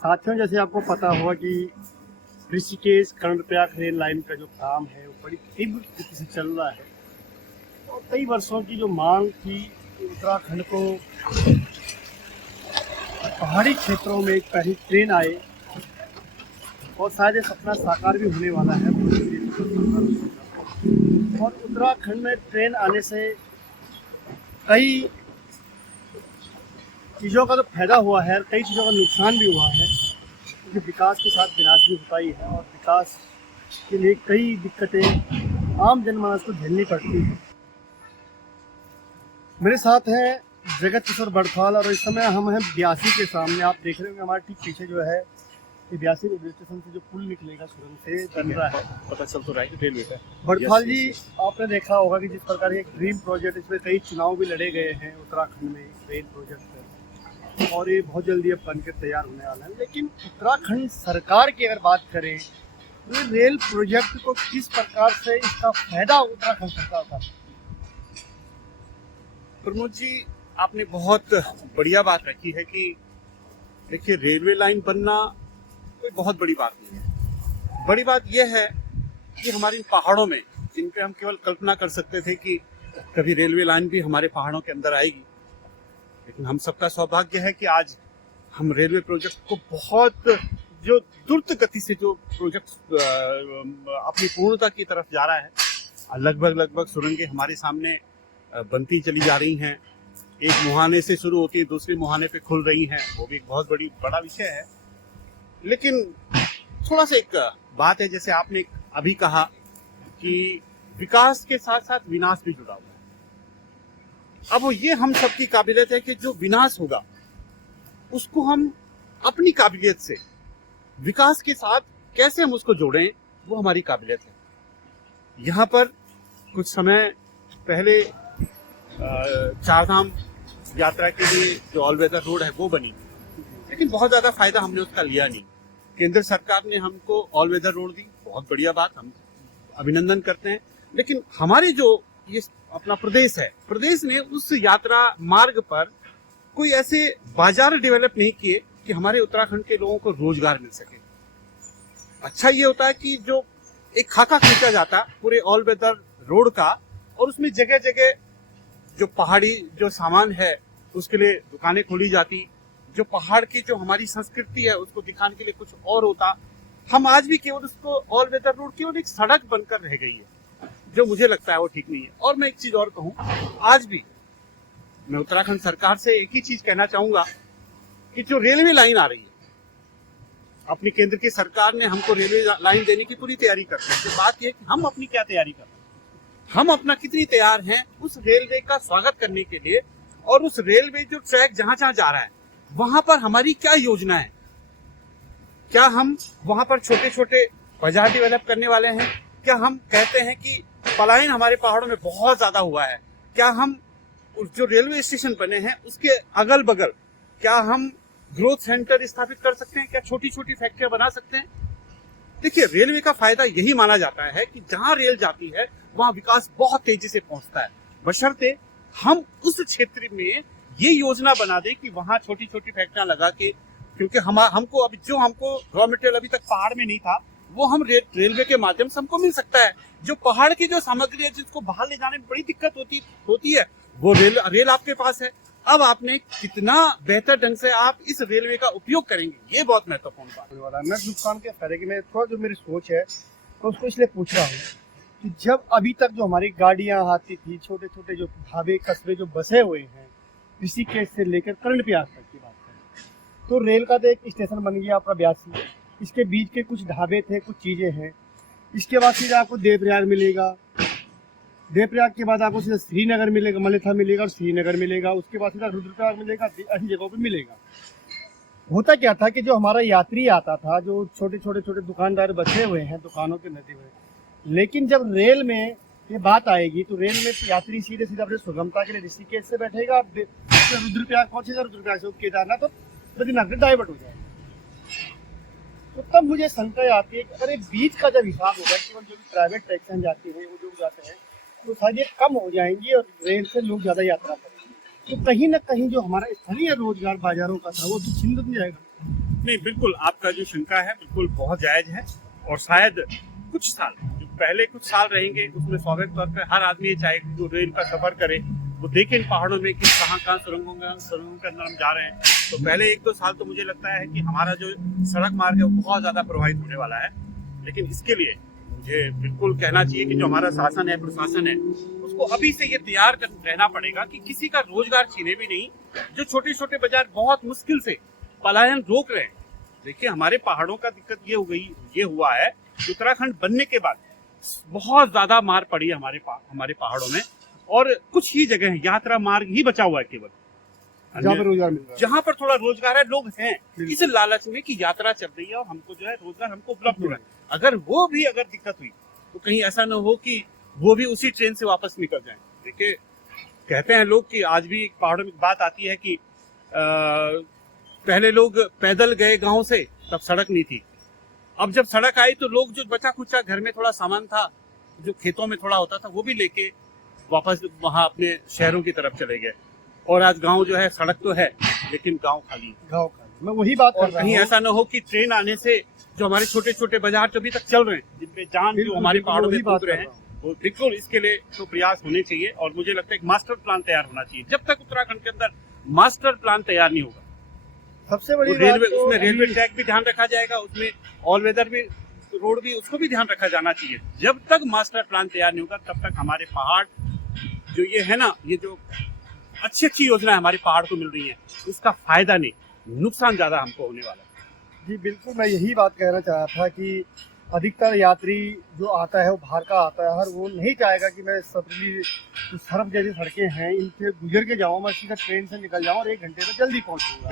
साथियों, जैसे आपको पता होगा कि ऋषिकेश कर्णप्रयाग रेल लाइन का जो काम है वो बड़ी तीव्र गति से चल रहा है और कई वर्षों की जो मांग थी कि उत्तराखंड को पहाड़ी क्षेत्रों में एक पहली ट्रेन आए और शायद ये सपना साकार भी होने वाला है। और उत्तराखंड में ट्रेन आने से कई चीज़ों का तो फायदा हुआ है, कई चीज़ों का नुकसान भी हुआ है, क्योंकि विकास के साथ विनाश भी होता ही है और विकास के लिए कई दिक्कतें आम जनमानस को झेलनी पड़ती हैं। मेरे साथ हैं जगत किशोर बड़थाल और इस समय हम हैं ब्यासी के सामने। आप देख रहे होंगे हमारे ठीक पीछे जो है ये ब्यासी रेलवे स्टेशन से जो पुल निकलेगा सुरंग से बन रहा है, पता चल तो रहा है रेलवे का। बड़थाल जी, आपने देखा होगा कि जिस प्रकार एक ड्रीम प्रोजेक्ट, इसमें कई चुनाव भी लड़े गए हैं उत्तराखंड में रेल प्रोजेक्ट पर, और ये बहुत जल्दी अब बनकर तैयार होने वाला है। लेकिन उत्तराखंड सरकार की अगर बात करें तो ये रेल प्रोजेक्ट को किस प्रकार से इसका फायदा उत्तराखंड सरकार का? प्रमोद जी, आपने बहुत बढ़िया बात रखी है कि देखिए, रेलवे लाइन बनना कोई बहुत बड़ी बात नहीं है। बड़ी बात यह है कि हमारे इन पहाड़ों में, जिन पे हम केवल कल्पना कर सकते थे कि कभी रेलवे लाइन भी हमारे पहाड़ों के अंदर आएगी, लेकिन हम सबका सौभाग्य है कि आज हम रेलवे प्रोजेक्ट को बहुत जो द्रुत गति से जो प्रोजेक्ट अपनी पूर्णता की तरफ जा रहा है, लगभग सुरंगें हमारे सामने बनती चली जा रही हैं। एक मुहाने से शुरू होती है, दूसरे मुहाने पे खुल रही हैं, वो भी एक बहुत बड़ा विषय है। लेकिन थोड़ा सा एक बात है, जैसे आपने अभी कहा कि विकास के साथ साथ विनाश भी जुड़ा हुआ है। अब ये हम सबकी काबिलियत है कि जो विनाश होगा उसको हम अपनी काबिलियत से विकास के साथ कैसे हम उसको जोड़ें, वो हमारी काबिलियत है। यहाँ पर कुछ समय पहले चारधाम यात्रा के लिए जो ऑल वेदर रोड है वो बनी, लेकिन बहुत ज्यादा फायदा हमने उसका लिया नहीं। केंद्र सरकार ने हमको ऑल वेदर रोड दी, बहुत बढ़िया बात, हम अभिनंदन करते हैं। लेकिन हमारे जो ये अपना प्रदेश है, प्रदेश ने उस यात्रा मार्ग पर कोई ऐसे बाजार डेवलप नहीं किए कि हमारे उत्तराखंड के लोगों को रोजगार मिल सके। अच्छा ये होता है कि जो एक खाका खींचा जाता पूरे ऑल वेदर रोड का, और उसमें जगह जगह जो पहाड़ी जो सामान है उसके लिए दुकानें खोली जाती, जो पहाड़ की जो हमारी संस्कृति है उसको दिखाने के लिए कुछ और होता। हम आज भी केवल उसको ऑल वेदर रोड केवल एक सड़क बनकर रह गई है, जो मुझे लगता है वो ठीक नहीं है। और मैं एक चीज और कहूँ, आज भी मैं उत्तराखंड सरकार से एक ही चीज कहना चाहूंगा कि जो रेलवे लाइन आ रही है, अपनी केंद्र की सरकार ने हमको रेलवे लाइन देने की पूरी तैयारी कर रही है। बात यह है कि हम अपनी क्या तैयारी कर रहे हैं, हम अपना कितनी तैयार हैं उस रेलवे का स्वागत करने के लिए, और उस रेलवे जो ट्रैक जहां जहां जा रहा है वहां पर हमारी क्या योजना है। क्या हम वहां पर छोटे छोटे बाजार डेवलप करने वाले हैं? क्या हम कहते हैं कि पलायन हमारे पहाड़ों में बहुत ज्यादा हुआ है, क्या हम जो रेलवे स्टेशन बने हैं उसके अगल बगल क्या हम ग्रोथ सेंटर स्थापित कर सकते हैं? क्या छोटी छोटी फैक्ट्रियां बना सकते हैं? देखिए, रेलवे का फायदा यही माना जाता है कि जहां रेल जाती है वहां विकास बहुत तेजी से पहुंचता है, बशर्ते हम उस क्षेत्र में ये योजना बना दें कि वहां छोटी छोटी फैक्ट्रियां लगा के, क्योंकि हमको अभी जो हमको रॉ मटेरियल अभी तक पहाड़ में नहीं था वो हम रेलवे के माध्यम से हमको मिल सकता है। जो पहाड़ की जो सामग्री है जिसको बाहर ले जाने में बड़ी दिक्कत होती है, वो रेल आपके पास है। अब आपने कितना बेहतर ढंग से आप इस रेलवे का उपयोग करेंगे, ये बहुत महत्वपूर्ण बात है। मैं नुकसान के फायदे की मैं थोड़ा जो मेरी सोच है तो उसको इसलिए पूछ रहा हूँ कि जब अभी तक जो हमारी गाड़ियाँ आती थी, छोटे छोटे जो ढाबे कस्बे जो बसे हुए हैं, ऋषिकेश से लेकर कर्णप्रयाग तक की बात करें तो रेल का तो एक स्टेशन बन गया आपका ब्यासी, इसके बीच के कुछ ढाबे थे, कुछ चीज़ें हैं। इसके बाद सीधा आपको देवप्रयाग मिलेगा, देवप्रयाग के बाद आपको सीधा श्रीनगर मिलेगा, मलेथा मिलेगा और श्रीनगर मिलेगा, उसके बाद सीधा रुद्रप्रयाग मिलेगा, ऐसी जगहों पे मिलेगा। होता क्या था कि जो हमारा यात्री आता था, जो छोटे छोटे दुकानदार बचे हुए हैं दुकानों के नदी में, लेकिन जब रेल में ये बात आएगी तो रेल में यात्री सीधे सीधे अपने सुगमता के लिए ऋषिकेश से बैठेगा, रुद्रप्रयाग पहुंचेगा, रुद्रप्रयाग से केदारनाथ और बद्रीनाथ डाइवर्ट हो जाएगा। तो तब मुझे शंका आती है कि अरे बीच का जब हिसाब होगा, केवल जो भी प्राइवेट टैक्सी जाती है वो जो जाते हैं तो शायद ये कम हो जाएंगी और रेल से लोग ज़्यादा यात्रा करेंगे, तो कहीं ना कहीं जो हमारा स्थलीय रोजगार बाजारों का था वो तो छिन जाएगा। नहीं, बिल्कुल आपका जो शंका है बिल्कुल बहुत जायज है। और शायद कुछ साल, जो पहले कुछ साल रहेंगे, उसमें स्वाभाविक तौर पर हर आदमी चाहे जो रेल का सफर करे वो देखे इन पहाड़ों में कि कहाँ सुरंगों के अंदर हम जा रहे हैं। तो पहले 1-2 साल तो मुझे लगता है कि हमारा जो सड़क मार्ग है वो बहुत ज्यादा प्रभावित होने वाला है। लेकिन इसके लिए मुझे बिल्कुल कहना चाहिए कि जो हमारा शासन है, प्रशासन है, उसको अभी से ये तैयार रहना पड़ेगा कि किसी का रोजगार छीने भी नहीं। जो छोटे छोटे बाजार बहुत मुश्किल से पलायन रोक रहे हैं। देखिए, हमारे पहाड़ों का दिक्कत ये हुआ है, उत्तराखंड बनने के बाद बहुत ज्यादा मार पड़ी है हमारे पहाड़ों में। और कुछ ही जगह है, यात्रा मार्ग ही बचा हुआ है केवल, जहाँ पर रोजगार मिल रहा है, जहाँ पर थोड़ा रोजगार है, लोग हैं इस लालच में कि यात्रा चल रही है और हमको जो है रोजगार हमको उपलब्ध हो रहा है। अगर दिक्कत हुई तो कहीं ऐसा न हो कि वो भी उसी ट्रेन से वापस निकल जाए। देखिए, कहते हैं लोग कि आज भी पहाड़ों में बात आती है कि पहले लोग पैदल गए गांव से, तब सड़क नहीं थी। अब जब सड़क आई तो लोग जो बचा खुचा घर में थोड़ा सामान था, जो खेतों में थोड़ा होता था, वो भी लेके वापस वहां अपने शहरों की तरफ चले गए। और आज गांव जो है, सड़क तो है लेकिन गांव खाली। मैं वही बात कर और रहा कहीं हूँ। ऐसा न हो कि ट्रेन आने से जो हमारे छोटे छोटे बाजार जो अभी तक चल रहे हैं, जिनपे जान जो हमारे पहाड़ों में कूद रहे हैं, वो बिल्कुल इसके लिए तो प्रयास होने चाहिए। और मुझे लगता है एक मास्टर प्लान तैयार होना चाहिए। जब तक उत्तराखंड के अंदर मास्टर प्लान तैयार नहीं होगा, सबसे बड़ी रेलवे बात तो उसमें रेलवे ट्रैक भी ध्यान रखा जाएगा, उसमें ऑल वेदर भी रोड भी, उसको भी ध्यान रखा जाना चाहिए। जब तक मास्टर प्लान तैयार नहीं होगा, तब तक हमारे पहाड़ जो ये है ना, ये जो अच्छी अच्छी योजना हमारे पहाड़ को मिल रही है, उसका फायदा नहीं, नुकसान ज्यादा हमको होने वाला है। जी बिल्कुल, मैं यही बात कहना चाह रहा था कि अधिकतर यात्री जो आता है वो बाहर का आता है, हर वो नहीं चाहेगा कि मैं सतलुज जो सरफ जैसी सड़कें हैं इनसे गुजर के जाऊँ, मैं सीधा ट्रेन से निकल जाऊँ और 1 घंटे में जल्दी पहुँचूँगा।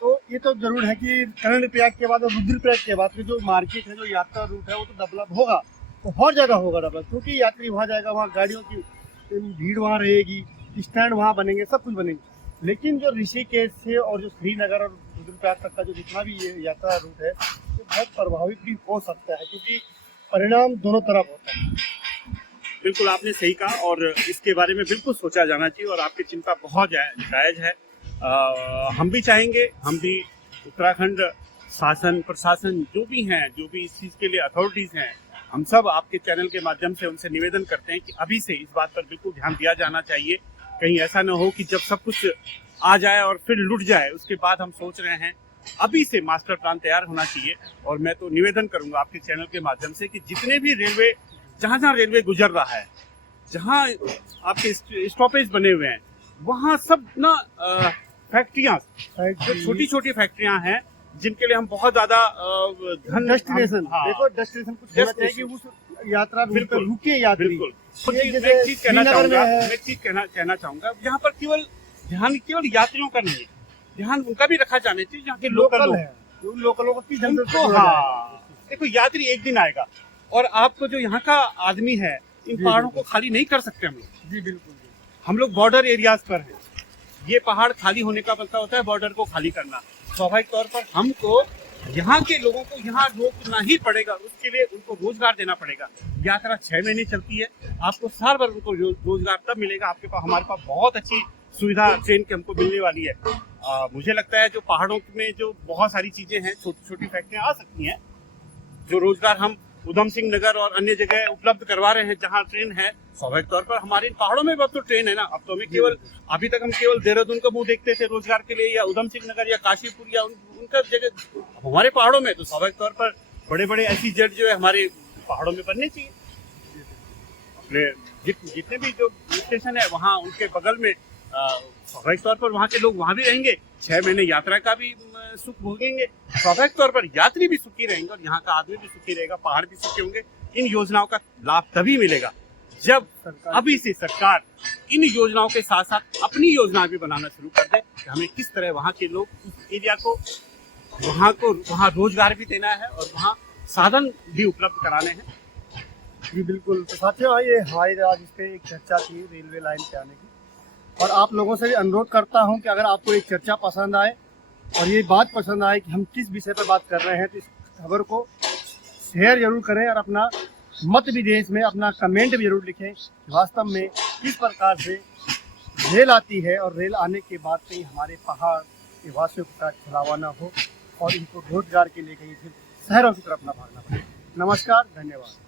तो ये तो जरूर है कि कर्णप्रयाग के बाद और रुद्रप्रयाग के बाद जो मार्केट है, जो यात्रा रूट है, वो तो डेवलप होगा, तो बहुत ज़्यादा होगा डेवलप, क्योंकि यात्री वहाँ जाएगा, वहाँ गाड़ियों की भीड़ वहाँ रहेगी, स्टैंड वहाँ बनेंगे, सब कुछ बनेंगे। लेकिन जो ऋषिकेश से और जो श्रीनगर और रुद्रप्रयाग तक का जो जितना भी ये यात्रा रूट है, ये बहुत प्रभावित भी हो सकता है, क्योंकि परिणाम दोनों तरफ होता है। बिल्कुल आपने सही कहा और इसके बारे में बिल्कुल सोचा जाना चाहिए और आपकी चिंता बहुत जायज है। हम भी चाहेंगे, हम भी उत्तराखंड शासन प्रशासन जो भी हैं, जो भी इस चीज़ के लिए अथॉरिटीज़ हैं, हम सब आपके चैनल के माध्यम से उनसे निवेदन करते हैं कि अभी से इस बात पर बिल्कुल ध्यान दिया जाना चाहिए। कहीं ऐसा न हो कि जब सब कुछ आ जाए और फिर लुट जाए, उसके बाद हम सोच रहे हैं। अभी से मास्टर प्लान तैयार होना चाहिए। और मैं तो निवेदन करूंगा आपके चैनल के माध्यम से कि जितने भी रेलवे, जहाँ जहाँ रेलवे गुजर रहा है, जहाँ आपके स्टॉपेज बने हुए हैं, वहाँ सब ना फैक्ट्रियाँ, जो छोटी छोटी फैक्ट्रियाँ हैं, जिनके लिए हम बहुत ज्यादा डेस्टिनेशन, हाँ, देखो डेस्टिनेशन कुछ होना चाहिए कि उस यात्रा रूट पर बिल्कुल, रुके यात्री। बिल्कुल। ये मैं जैसे एक चीज श्रीनगर कहना चाहूंगा, यहाँ पर ध्यान केवल यात्रियों का नहीं है, ध्यान उनका भी रखा जाना चाहिए, यहाँ के लोकल है, उन लोकलों को किस ढंग से उनको। जोड़ा हाँ, देखो, यात्री एक दिन आएगा और आपको जो यहाँ का आदमी है, इन पहाड़ों को खाली नहीं कर सकते हम लोग। जी बिल्कुल, हम लोग बॉर्डर एरियाज पर हैं। ये पहाड़ खाली होने का मतलब होता है बॉर्डर को खाली करना। स्वाभाविक तौर पर हमको यहाँ के लोगों को यहाँ रोकना ही पड़ेगा, उसके लिए उनको रोजगार देना पड़ेगा। यात्रा 6 महीने चलती है, आपको साल भर उनको रोजगार तब मिलेगा। आपके पास, हमारे पास बहुत अच्छी सुविधा ट्रेन की हमको मिलने वाली है। मुझे लगता है जो पहाड़ों में जो बहुत सारी चीजें हैं, छोटी छोटी फैक्ट्रियाँ आ सकती हैं, जो रोजगार हम उधम सिंह नगर और अन्य जगह उपलब्ध करवा रहे हैं जहाँ ट्रेन है। स्वाभाविक तौर पर हमारे इन पहाड़ों में भी अब तो ट्रेन है ना। अब तो हमें केवल, अभी तक हम केवल देहरादून का मुंह देखते थे रोजगार के लिए, या उधम सिंह नगर या काशीपुर या उनका जगह। हमारे पहाड़ों में तो स्वाभाविक तौर पर बड़े बड़े ऐसी जेट जो है हमारे पहाड़ों में बनने चाहिए। अपने जितने भी जो स्टेशन है वहाँ उनके बगल में स्वाभाविक तौर पर वहाँ के लोग वहाँ भी रहेंगे, 6 महीने यात्रा का भी सुख भोगेंगे। स्वाभाविक तौर पर यात्री भी सुखी रहेंगे और यहाँ का आदमी भी सुखी रहेगा, पहाड़ भी सुखी होंगे। इन योजनाओं का लाभ तभी मिलेगा जब अभी से सरकार इन योजनाओं के साथ साथ अपनी योजना भी बनाना शुरू कर दे कि हमें किस तरह वहाँ के लोग, उस एरिया को वहाँ रोजगार भी देना है और वहाँ साधन भी उपलब्ध कराने हैं। जी बिल्कुल। तो साथियों, ये हमारी आज इस पे एक चर्चा थी रेलवे लाइन पे आने की, और आप लोगों से भी अनुरोध करता हूं कि अगर आपको ये चर्चा पसंद आए और ये बात पसंद आए कि हम किस विषय पर बात कर रहे हैं, तो इस खबर को शेयर जरूर करें और अपना मत भी दें, इसमें अपना कमेंट भी जरूर लिखें। वास्तव में किस प्रकार से रेल आती है और रेल आने के बाद कहीं हमारे पहाड़ के वासियों के साथ छलावा ना हो। और इनको रोजगार के लिए कहीं फिर शहरों की तरफ न भागना पड़े। नमस्कार, धन्यवाद।